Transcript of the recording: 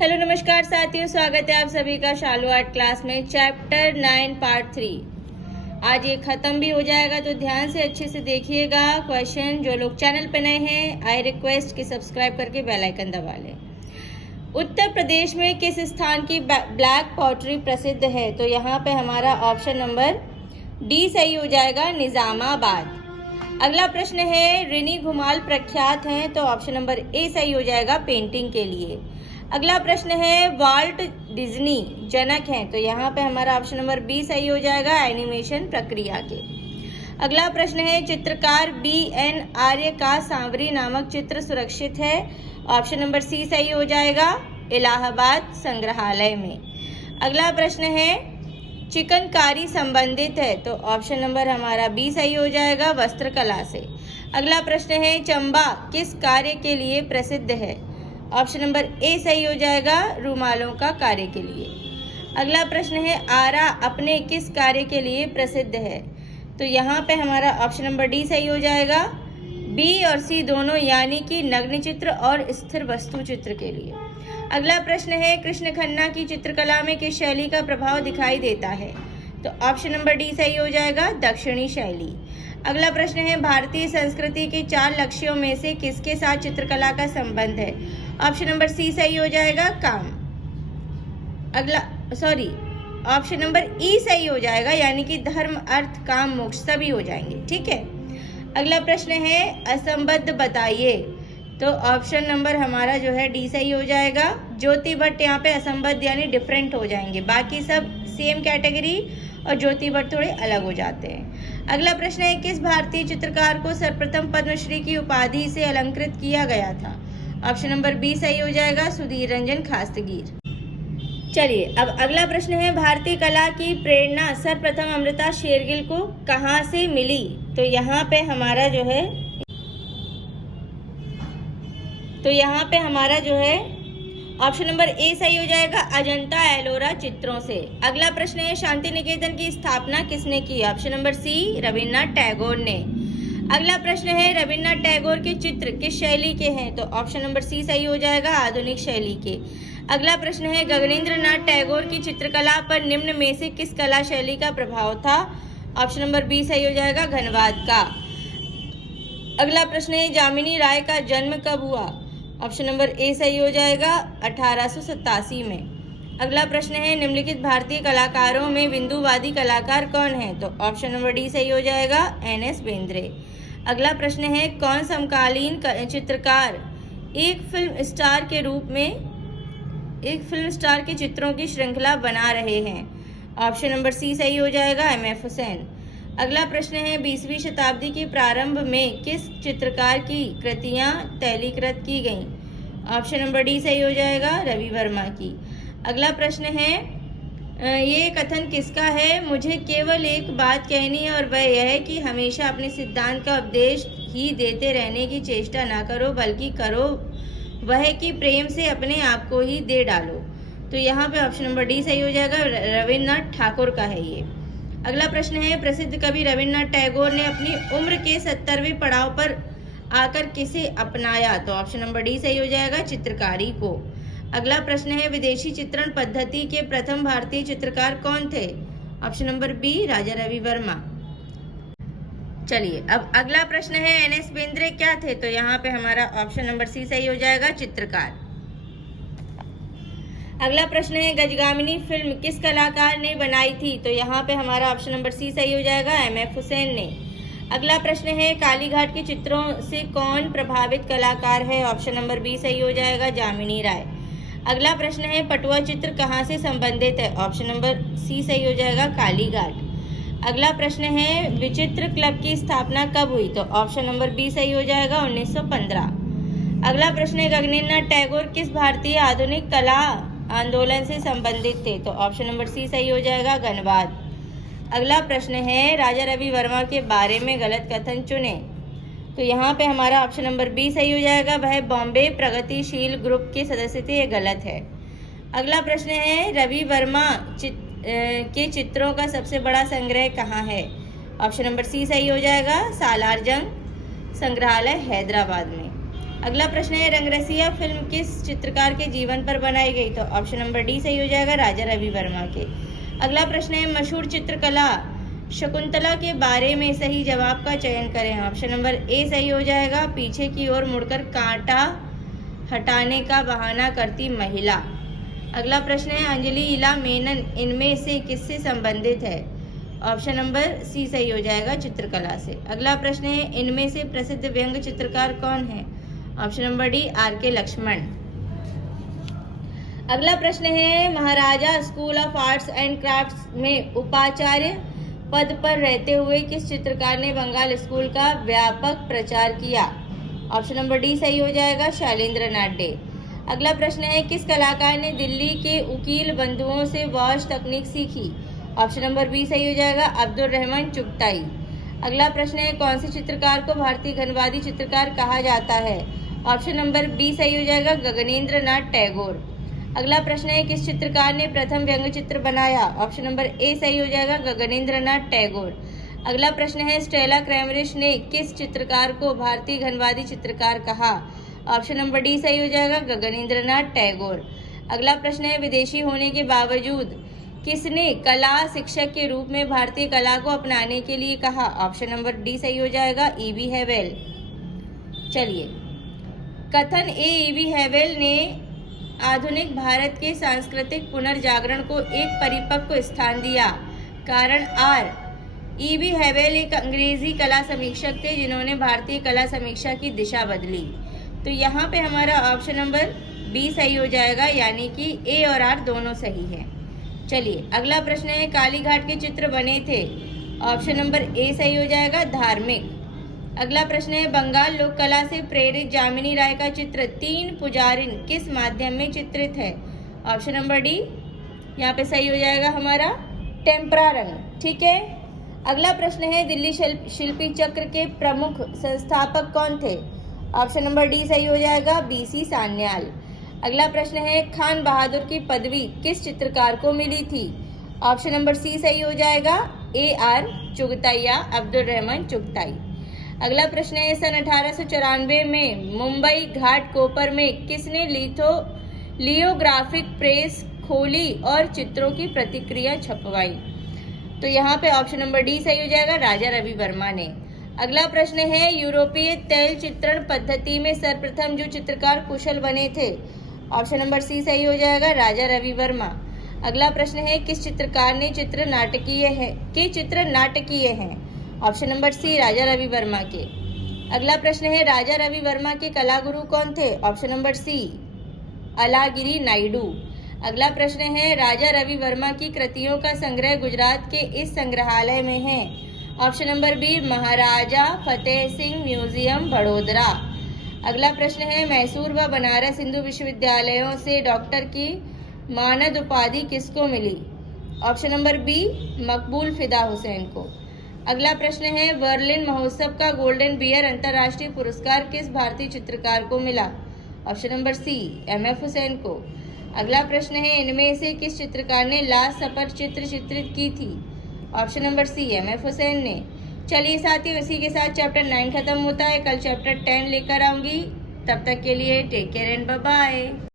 Hello नमस्कार साथियों, स्वागत है आप सभी का शालू आर्ट क्लास में चैप्टर 9 पार्ट 3। आज ये खत्म भी हो जाएगा तो ध्यान से अच्छे से देखिएगा क्वेश्चन। जो लोग चैनल पे नए हैं आई रिक्वेस्ट कि सब्सक्राइब करके बेल आइकन दबा लें। उत्तर प्रदेश में किस स्थान की ब्लैक पॉटरी प्रसिद्ध है? तो यहाँ पे हमारा ऑप्शन नंबर डी सही हो जाएगा, निजामाबाद। अगला प्रश्न है, रिनी घुमाल प्रख्यात हैं, तो ऑप्शन नंबर ए सही हो जाएगा, पेंटिंग के लिए। अगला प्रश्न है, वाल्ट डिज्नी जनक हैं, तो यहाँ पे हमारा ऑप्शन नंबर बी सही हो जाएगा, एनिमेशन प्रक्रिया के। अगला प्रश्न है, चित्रकार BN आर्य का सांवरी नामक चित्र सुरक्षित है, ऑप्शन नंबर सी सही हो जाएगा, इलाहाबाद संग्रहालय में। अगला प्रश्न है, चिकनकारी संबंधित है, तो ऑप्शन नंबर हमारा बी सही हो जाएगा, वस्त्रकला से। अगला प्रश्न है, चंबा किस कार्य के लिए प्रसिद्ध है? ऑप्शन नंबर ए सही हो जाएगा, रुमालों का कार्य के लिए। अगला प्रश्न है, आरा अपने किस कार्य के लिए प्रसिद्ध है? तो यहाँ पे हमारा ऑप्शन नंबर डी सही हो जाएगा, बी और सी दोनों, यानी कि नग्न चित्र और स्थिर वस्तु चित्र के लिए। अगला प्रश्न है, कृष्ण खन्ना की चित्रकला में किस शैली का प्रभाव दिखाई देता है? तो ऑप्शन नंबर डी सही हो जाएगा, दक्षिणी शैली। अगला प्रश्न है, भारतीय संस्कृति के 4 लक्ष्यों में से किसके साथ चित्रकला का संबंध है? ऑप्शन नंबर सी सही हो जाएगा, काम। ऑप्शन नंबर ई सही हो जाएगा, यानी कि धर्म, अर्थ, काम, मोक्ष सभी हो जाएंगे। ठीक है। अगला प्रश्न है, असंबद्ध बताइए, तो ऑप्शन नंबर हमारा जो है डी सही हो जाएगा, ज्योति भट्ट। यहाँ पे असंबद्ध यानी डिफरेंट हो जाएंगे, बाकी सब सेम कैटेगरी और ज्योति भट्ट थोड़े अलग हो जाते हैं। अगला प्रश्न है, किस भारतीय चित्रकार को सर्वप्रथम पद्मश्री की उपाधि से अलंकृत किया गया था? ऑप्शन नंबर बी सही हो जाएगा, सुधीर रंजन खास्तगीर। चलिए अब अगला प्रश्न है, भारतीय कला की प्रेरणा सर्वप्रथम अमृता शेरगिल को कहाँ से मिली? तो यहाँ पे हमारा जो है ऑप्शन नंबर ए सही हो जाएगा, अजंता एलोरा चित्रों से। अगला प्रश्न है, शांति निकेतन की स्थापना किसने की? Option number C, Rabindranath Tagore ने। अगला प्रश्न है, रविन्द्रनाथ टैगोर के चित्र किस शैली के हैं? तो ऑप्शन नंबर सी सही हो जाएगा, आधुनिक शैली के। अगला प्रश्न है, गगनेंद्रनाथ टैगोर की चित्रकला पर निम्न में से किस कला शैली का प्रभाव था? ऑप्शन नंबर बी सही हो जाएगा, घनवाद का। अगला प्रश्न है, जामिनी राय का जन्म कब हुआ? ऑप्शन नंबर ए सही हो जाएगा, 1887 में। अगला प्रश्न है, निम्नलिखित भारतीय कलाकारों में बिंदुवादी कलाकार कौन है? तो ऑप्शन नंबर डी सही हो जाएगा, NS बेंद्रे। अगला प्रश्न है, कौन समकालीन चित्रकार एक फिल्म स्टार के चित्रों की श्रृंखला बना रहे हैं? ऑप्शन नंबर सी सही हो जाएगा, MF हुसैन। अगला प्रश्न है, 20वीं शताब्दी के प्रारंभ में किस चित्रकार की कृतियां तैलीकृत की गईं? ऑप्शन नंबर डी सही हो जाएगा, रवि वर्मा की। अगला प्रश्न है, ये कथन किसका है? मुझे केवल एक बात कहनी है और वह यह है कि हमेशा अपने सिद्धांत का उपदेश ही देते रहने की चेष्टा ना करो, बल्कि करो वह कि प्रेम से अपने आप को ही दे डालो। तो यहाँ पे ऑप्शन नंबर डी सही हो जाएगा, रविन्द्रनाथ ठाकुर का है ये। अगला प्रश्न है, प्रसिद्ध कवि रविन्द्रनाथ टैगोर ने अपनी उम्र के 70वें पड़ाव पर आकर किसे अपनाया? तो ऑप्शन नंबर डी सही हो जाएगा, चित्रकारी को। अगला प्रश्न है, विदेशी चित्रण पद्धति के प्रथम भारतीय चित्रकार कौन थे? Option number B, Raja Ravi Varma. चलिए अब अगला प्रश्न है, NS बेंद्रे क्या थे? तो यहाँ पे हमारा ऑप्शन नंबर सी सही हो जाएगा, चित्रकार। अगला प्रश्न है, गजगामिनी फिल्म किस कलाकार ने बनाई थी? तो यहाँ पे हमारा ऑप्शन नंबर सी सही हो जाएगा, MF हुसैन ने। अगला प्रश्न है, कालीघाट के चित्रों से कौन प्रभावित कलाकार है? ऑप्शन नंबर बी सही हो जाएगा, जामिनी राय। अगला प्रश्न है, पटुआ चित्र कहाँ से संबंधित है? ऑप्शन नंबर सी सही हो जाएगा, कालीघाट। अगला प्रश्न है, विचित्र क्लब की स्थापना कब हुई? तो ऑप्शन नंबर बी सही हो जाएगा, 1915। अगला प्रश्न है, गगनेंद्रनाथ टैगोर किस भारतीय आधुनिक कला आंदोलन से संबंधित थे? तो ऑप्शन नंबर सी सही हो जाएगा, घनवाद। अगला प्रश्न है, राजा रवि वर्मा के बारे में गलत कथन चुने। तो यहाँ पे हमारा ऑप्शन नंबर बी सही हो जाएगा, वह बॉम्बे प्रगतिशील ग्रुप के सदस्य थे, ये गलत है। अगला प्रश्न है, रवि वर्मा के चित्रों का सबसे बड़ा संग्रह कहाँ है? ऑप्शन नंबर सी सही हो जाएगा, सालारजंग संग्रहालय हैदराबाद में। अगला प्रश्न है रंगरसिया फिल्म किस चित्रकार के जीवन पर बनाई गई? तो ऑप्शन नंबर डी सही हो जाएगा, राजा रवि वर्मा के। अगला प्रश्न है मशहूर चित्रकला शकुंतला के बारे में सही जवाब का चयन करें। ऑप्शन नंबर ए सही हो जाएगा, पीछे की ओर मुड़कर कांटा हटाने का बहाना करती महिला। अगला प्रश्न है अंजलि इला मेनन इनमें से किससे संबंधित है? ऑप्शन नंबर सी सही हो जाएगा, चित्रकला से। अगला प्रश्न है इनमें से प्रसिद्ध व्यंग चित्रकार कौन है? ऑप्शन नंबर डी आर के लक्ष्मण। अगला प्रश्न है Maharaja school of arts and crafts में उपाचार्य पद पर रहते हुए किस चित्रकार ने बंगाल स्कूल का व्यापक प्रचार किया? ऑप्शन नंबर डी सही हो जाएगा, शैलेंद्र नाथ डे। अगला प्रश्न है किस कलाकार ने दिल्ली के उकील बंधुओं से वॉश तकनीक सीखी? ऑप्शन नंबर बी सही हो जाएगा, अब्दुल रहमान चुगताई। अगला प्रश्न है कौन से चित्रकार को भारतीय घनवादी चित्रकार कहा जाता है? ऑप्शन नंबर बी सही हो जाएगा, गगनेंद्र नाथ टैगोर। अगला प्रश्न है किस चित्रकार ने प्रथम व्यंग्य चित्र बनाया? ऑप्शन नंबर ए सही हो जाएगा, गगनेंद्र नाथ टैगोर। अगला प्रश्न है स्टेला क्रैमरिश ने किस चित्रकार को भारतीय घनवादी चित्रकार कहा? ऑप्शन नंबर डी सही हो जाएगा, गगनेंद्र नाथ टैगोर। अगला प्रश्न है विदेशी होने के बावजूद किसने कला शिक्षक के रूप में भारतीय कला को अपनाने के लिए कहा? ऑप्शन नंबर डी सही हो जाएगा, ई.बी. हैवेल। चलिए, कथन ए ई.बी. हैवेल ने आधुनिक भारत के सांस्कृतिक पुनर्जागरण को एक परिपक्व स्थान दिया। कारण आर। ई.बी. हैवेल एक अंग्रेजी कला समीक्षक थे जिन्होंने भारतीय कला समीक्षा की दिशा बदली। तो यहाँ पे हमारा ऑप्शन नंबर बी सही हो जाएगा, यानी कि ए और आर दोनों सही है। चलिए, अगला प्रश्न है कालीघाट के चित्र बने थे। ऑप्शन नंबर ए सही हो जाएगा, धार्मिक। अगला प्रश्न है बंगाल लोक कला से प्रेरित जामिनी राय का चित्र तीन पुजारिन किस माध्यम में चित्रित है? ऑप्शन नंबर डी यहाँ पे सही हो जाएगा हमारा, टेम्परा रंग। ठीक है। अगला प्रश्न है दिल्ली शिल्पी चक्र के प्रमुख संस्थापक कौन थे? ऑप्शन नंबर डी सही हो जाएगा, बी.सी. सान्याल। अगला प्रश्न है खान बहादुर की पदवी किस चित्रकार को मिली थी? ऑप्शन नंबर सी सही हो जाएगा, ए.आर. चुगताई या अब्दुल रहमान चुगताई। अगला प्रश्न है सन 1894 में मुंबई घाट कोपर में किसने लियोग्राफिक प्रेस खोली और चित्रों की प्रतिक्रिया छपवाई? तो यहाँ पे ऑप्शन नंबर डी सही हो जाएगा, राजा रवि वर्मा ने। अगला प्रश्न है यूरोपीय तैल चित्रण पद्धति में सर्वप्रथम जो चित्रकार कुशल बने थे? ऑप्शन नंबर सी सही हो जाएगा, राजा रवि वर्मा। अगला प्रश्न है किस चित्रकार ने चित्र नाटकीय हैं? ऑप्शन नंबर सी, राजा रवि वर्मा के। अगला प्रश्न है राजा रवि वर्मा के कलागुरु कौन थे? Option number C, Alagiri Naidu. अगला प्रश्न है राजा रवि वर्मा की कृतियों का संग्रह गुजरात के इस संग्रहालय में है? ऑप्शन नंबर बी, महाराजा फतेह सिंह म्यूजियम, बड़ोदरा। अगला प्रश्न है मैसूर व बनारस हिंदू विश्वविद्यालयों से डॉक्टर की मानद उपाधि किसको मिली? ऑप्शन नंबर बी, मकबूल फिदा हुसैन को। अगला प्रश्न है बर्लिन महोत्सव का गोल्डन बियर अंतर्राष्ट्रीय पुरस्कार किस भारतीय चित्रकार को मिला? Option number C, M F. Husain को। अगला प्रश्न है इनमें से किस चित्रकार ने लास्ट सफर चित्र चित्रित की थी? Option number C, M F. Husain ने। चलिए साथियों, इसी के साथ चैप्टर 9 खत्म होता है। कल चैप्टर 10 लेकर आऊंगी। तब तक के लिए take care and bye bye.